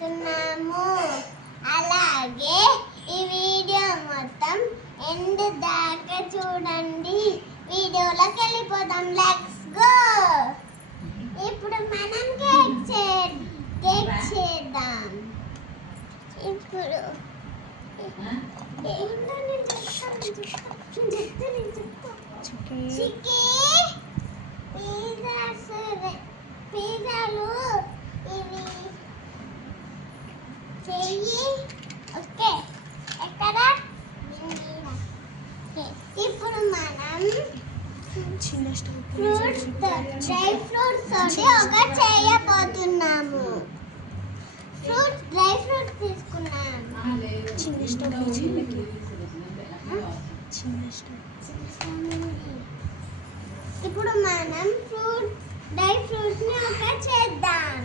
చేయబోతున్నాము. అలాగే ఈ వీడియో మొత్తం ఎండ్ దాకా చూడండి. వీడియోలోకి వెళ్ళిపోదాం. Let's go. ఇప్పుడు మనం కేక్ చేద్దాం. ఇప్పుడు పిజ్జాలు ఇవి చెయ్యి. ఓకే, ఎక్కడ? ఇప్పుడు మనం ఫ్రూట్స్ డ్రై ఫ్రూట్స్ తోటి ఒక చేయబోతున్నాము. డ్రై ఫ్రూట్స్ తీసుకున్నాము. ఇప్పుడు మనం డ్రై ఫ్రూట్స్ ని ఒక చేద్దాం.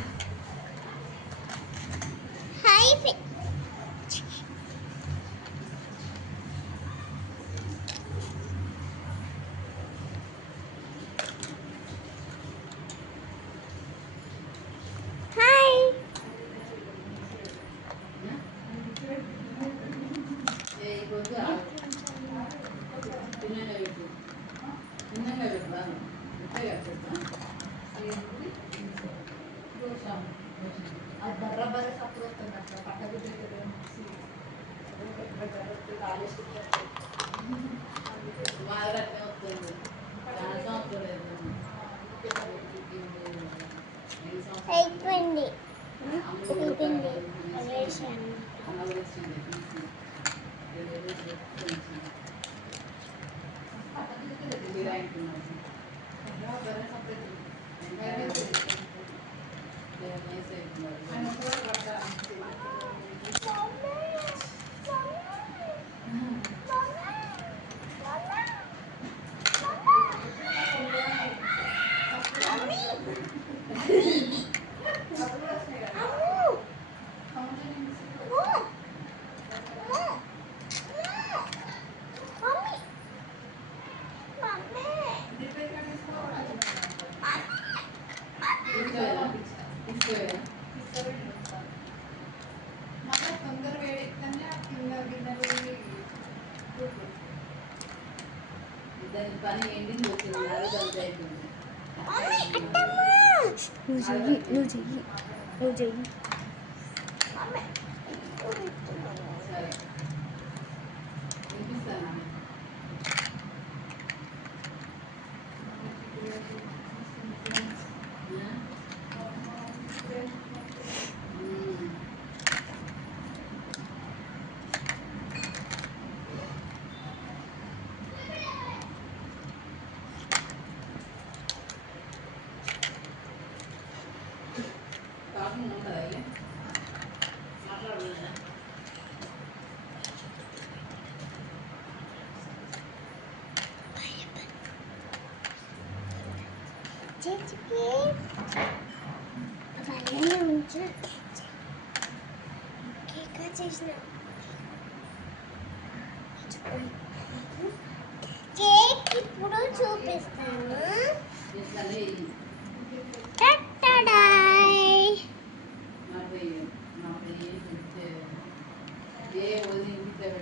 అయిపోయింది. నువ్వు చెయ్యి. కేక్ ఇప్పుడు చూపిస్తాను.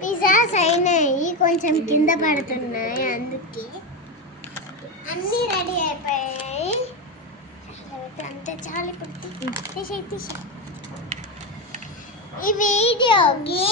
పిజ్జాస్ అయినాయి, కొంచెం కింద పడుతున్నాయి, అందుకే అన్నీ రెడీ అయిపోయాయి. అంతే చాలు. ఇప్పుడు ఈ వీడియోకి